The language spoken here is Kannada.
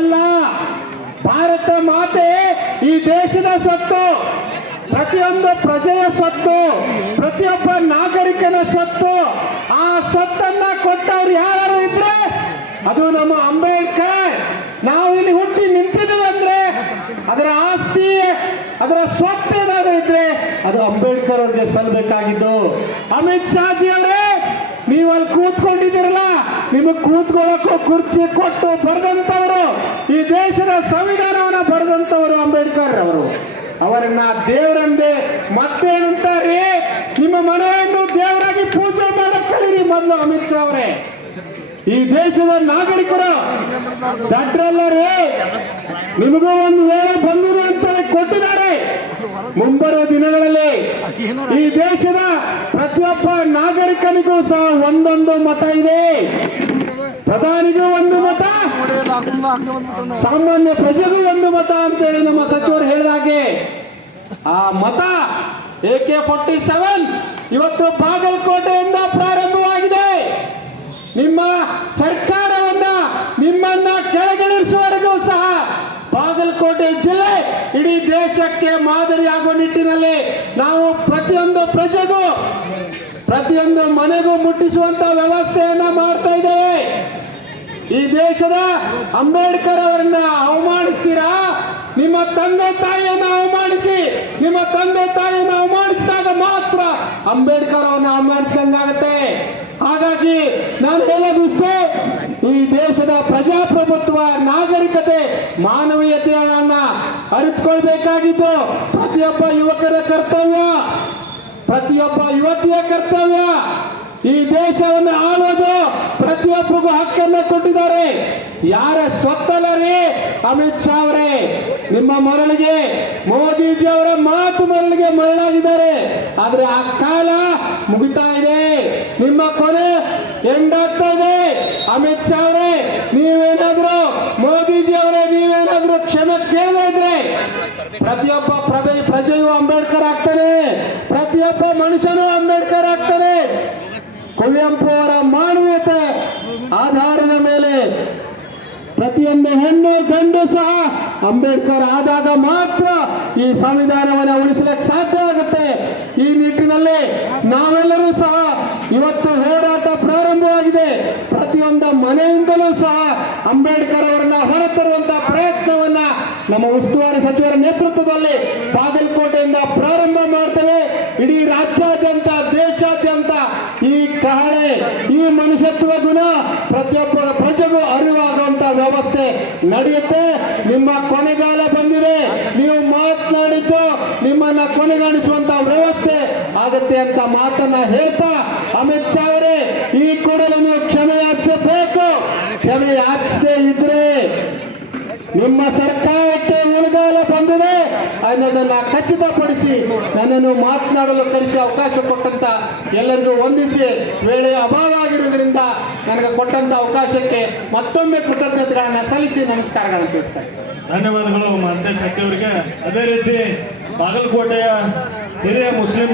ಸೊತ್ತಲ್ಲ ಭಾರತ ಮಾತೆ ಈ ದೇಶದ ಸತ್ತು ಪ್ರತಿಯೊಂದು ಪ್ರಜೆಯ ಸತ್ತು ಪ್ರತಿಯೊಬ್ಬ ನಾಗರಿಕನ ಸತ್ತು ಆ ಸತ್ತನ್ನ ಕೊಟ್ಟವ್ರು ಯಾರು ಇದ್ರೆ ಅದು ನಮ್ಮ ಅಂಬೇಡ್ಕರ್. ನಾವು ಇಲ್ಲಿ ಹುಟ್ಟಿ ನಿಂತಿದ್ದೇವೆ ಅಂದ್ರೆ ಅದರ ಆಸ್ತಿ, ಅದರ ಸ್ವತ್ತು ಏನಾದ್ರು ಇದ್ರೆ ಅದು ಅಂಬೇಡ್ಕರ್ ಅವ್ರಿಗೆ ಸಲ್ಲಬೇಕಾಗಿದ್ದು ಅಮಿತ್ ಶಾಜಿ ಅವರೇ ನೀವು ಅಲ್ಲಿ ಕೂತ್ಕೊಂಡಿದ್ದೀರಲ್ಲ? ನಿಮಗೆ ಕೂತ್ಕೊಳ್ಳೋಕ್ಕೂ ಕುರ್ಚಿ ಕೊಟ್ಟು ಬರೆದಂತವರು ಈ ದೇಶದ ಸಂವಿಧಾನವನ್ನ ಬರೆದಂತವರು ಅಂಬೇಡ್ಕರ್ ಅವರು. ಅವರನ್ನ ದೇವರಂದೆ ಮತ್ತೇನಂತಾರೆ? ನಿಮ್ಮ ಮನೆಯನ್ನು ದೇವರಾಗಿ ಪೂಜೆ ಮಾಡಕ್ ಕಲೀರಿ ಮೊದಲು ಅಮಿತ್ ಶಾ ಅವರೇ. ಈ ದೇಶದ ನಾಗರಿಕರು ದಡ್ರಲ್ಲ ರೀ ನಿಮಗೂ ಒಂದು ವೇಳೆ ಬಂದಿದೆ ಅಂತ ಕೊಟ್ಟಿದ್ದಾರೆ. ಮುಂಬರುವ ದಿನಗಳಲ್ಲಿ ಈ ದೇಶದ ಪ್ರತಿಯೊಬ್ಬ ನಾಗರಿಕನಿಗೂ ಸಹ ಒಂದೊಂದು ಮತ ಇದೆ. ಪ್ರಧಾನಿಗೂ ಒಂದು ಮತ, ಸಾಮಾನ್ಯ ಪ್ರಜೆಗೂ ಒಂದು ಮತ ಅಂತೇಳಿ ನಮ್ಮ ಸಚಿವರು ಹೇಳಿದಾಗೆ ಆ ಮತ ಎ ಕೆ ಫೋರ್ಟಿ ಸೆವೆನ್ ಇವತ್ತು ಬಾಗಲಕೋಟೆಯಿಂದ ಪ್ರಾರಂಭವಾಗಿದೆ. ನಿಮ್ಮ ಸರ್ಕಾರವನ್ನ ನಿಮ್ಮನ್ನ ಕೆಳಗಿಳಿಸುವವರೆಗೂ ಸಹ ಬಾಗಲಕೋಟೆ ಜಿಲ್ಲೆ ಇಡೀ ದೇಶಕ್ಕೆ ಮಾದರಿಯಾಗುವ ನಿಟ್ಟಿನಲ್ಲಿ ನಾವು ಪ್ರತಿಯೊಂದು ಪ್ರಜೆಗೂ, ಪ್ರತಿಯೊಂದು ಮನೆಗೂ ಮುಟ್ಟಿಸುವಂತ ವ್ಯವಸ್ಥೆಯನ್ನ ಮಾಡ್ತಾ ಇದ್ದೇವೆ. ಈ ದೇಶದ ಅಂಬೇಡ್ಕರ್ ಅವರನ್ನ ಅವಮಾನಿಸ್ತೀರಾ? ನಿಮ್ಮ ತಂದೆ ತಾಯಿಯನ್ನು ಅವಮಾನಿಸಿ, ನಿಮ್ಮ ತಂದೆ ತಾಯಿಯನ್ನು ಅವಮಾನಿಸಿದಾಗ ಮಾತ್ರ ಅಂಬೇಡ್ಕರ್ ಅವರನ್ನ ಅವಮಾನಿಸಿದಂಗಾಗತ್ತೆ ಹಾಗಾಗಿ ನಾನು ಹೇಳೋದಿಷ್ಟೇ, ಈ ದೇಶದ ಪ್ರಜಾಪ್ರಭುತ್ವ, ನಾಗರಿಕತೆ, ಮಾನವೀಯತೆಯನ್ನ ಅರಿತುಕೊಳ್ಬೇಕಾಗಿದ್ದು ಪ್ರತಿಯೊಬ್ಬ ಯುವಕರ ಕರ್ತವ್ಯ. ಪ್ರತಿಯೊಬ್ಬ ಯುವತಿಯ ಕರ್ತವ್ಯ ಈ ದೇಶವನ್ನು ಆಳೋದು ಪ್ರತಿಯೊಬ್ಬರಿಗೂ ಹಕ್ಕನ್ನ ಕೊಟ್ಟಿದ್ದಾರೆ. ಯಾರ ಸ್ವತ್ತಲ್ಲ ರೀ ಅಮಿತ್ ಶಾ ಅವರೇ. ನಿಮ್ಮ ಮರಳಿಗೆ ಮೋದಿಜಿ ಅವರ ಮಾತು ಮರಳಿಗೆ ಮರಳಾಗಿದ್ದಾರೆ. ಆದ್ರೆ ಆ ಕಾಲ ಮುಗಿತಾ ಇದೆ. ನಿಮ್ಮ ಕೊನೆ ಎಂಡಾಗ್ತಾ ಇದೆ. ಅಮಿತ್ ಶಾ ಅವರೇ, ನೀವೇನಾದ್ರೂ ಮೋದಿಜಿ ಅವರೇ, ನೀವೇನಾದ್ರೂ ಕ್ಷಮೆ ಕೇಳದೇ ಇದ್ರೆ ಪ್ರತಿಯೊಬ್ಬ ಪ್ರಭೆ ಪ್ರಜೆಯು ಅಂಬೇಡ್ಕರ್ ಆಗ್ತಾನೆ. ಪ್ರತಿಯೊಬ್ಬ ಮನುಷ್ಯನು ಅಂಬೇಡ್ಕರ್ ಆಗ್ತಾನೆ. ಕುವೆಂಪು ಅವರ ಮಾನವೀಯತೆ ಆಧಾರದ ಮೇಲೆ ಪ್ರತಿಯೊಂದು ಹೆಣ್ಣು ಗಂಡು ಸಹ ಅಂಬೇಡ್ಕರ್ ಆದಾಗ ಮಾತ್ರ ಈ ಸಂವಿಧಾನವನ್ನು ಉಳಿಸಲಿಕ್ಕೆ ಸಾಧ್ಯ ಆಗುತ್ತೆ. ಈ ನಿಟ್ಟಿನಲ್ಲಿ ನಾವೆಲ್ಲರೂ ಸಹ ಇವತ್ತು ಹೋರಾಟ ಪ್ರಾರಂಭವಾಗಿದೆ. ಪ್ರತಿಯೊಂದು ಮನೆಯಿಂದಲೂ ಸಹ ಅಂಬೇಡ್ಕರ್ ಅವರನ್ನ ಹೊರತರುವಂತಹ ಪ್ರಯತ್ನವನ್ನ ನಮ್ಮ ಉಸ್ತುವಾರಿ ಸಚಿವರ ನೇತೃತ್ವದಲ್ಲಿ ಪ್ರಾರಂಭ ಮಾಡ್ತೇವೆ ಇಡೀ ರಾಜ್ಯಾದ್ಯಂತ, ದೇಶಾದ್ಯಂತ ಈ ಕಹಳೆ, ಈ ಮನುಷ್ಯತ್ವ ಗುಣ ಪ್ರತಿಯೊಬ್ಬ ಪ್ರಜೆಗೂ ಅರಿವಾಗುವಂತ ವ್ಯವಸ್ಥೆ ನಡೆಯುತ್ತೆ. ನಿಮ್ಮ ಕೊನೆಗಾಲ ಬಂದಿದೆ. ನೀವು ಮಾತನಾಡಿದ್ದು ನಿಮ್ಮನ್ನ ಕೊನೆಗಾಣಿಸುವಂತ ವ್ಯವಸ್ಥೆ ಆಗತ್ತೆ ಅಂತ ಮಾತನ್ನ ಹೇಳ್ತಾ ಅಮಿತ್ ಶಾ ಅವರೇ, ಈ ಕೂಡಲೇ ನೀವು ಕ್ಷಮೆ ಯಾಚಿಸಬೇಕು. ಕ್ಷಮೆ ಯಾಚಿಸದೇ ಇದ್ರೆ ನಿಮ್ಮ ಬಂದಿದೆ ಅನ್ನೋದನ್ನ ಖಚಿತಪಡಿಸಿ, ನನ್ನನ್ನು ಮಾತನಾಡಲು ಕರೆಸಿ ಅವಕಾಶ ಕೊಟ್ಟಂತ ಎಲ್ಲರಿಗೂ ವಂದಿಸಿ ವೇಳೆ ಅಭಾವ ಆಗಿರುವುದರಿಂದ ನನಗೆ ಕೊಟ್ಟಂತ ಅವಕಾಶಕ್ಕೆ ಮತ್ತೊಮ್ಮೆ ಕೃತಜ್ಞತೆಗಳನ್ನ ಸಲ್ಲಿಸಿ ನಮಸ್ಕಾರಗಳನ್ನು ತಿಳಿಸ್ತಾರೆ ಧನ್ಯವಾದಗಳು ಮಹಂತೇಶ್ ಶೆಟ್ಟಿ ಅವರಿಗೆ. ಅದೇ ರೀತಿ ಬಾಗಲಕೋಟೆಯ ಹಿರಿಯ ಮುಸ್ಲಿಂ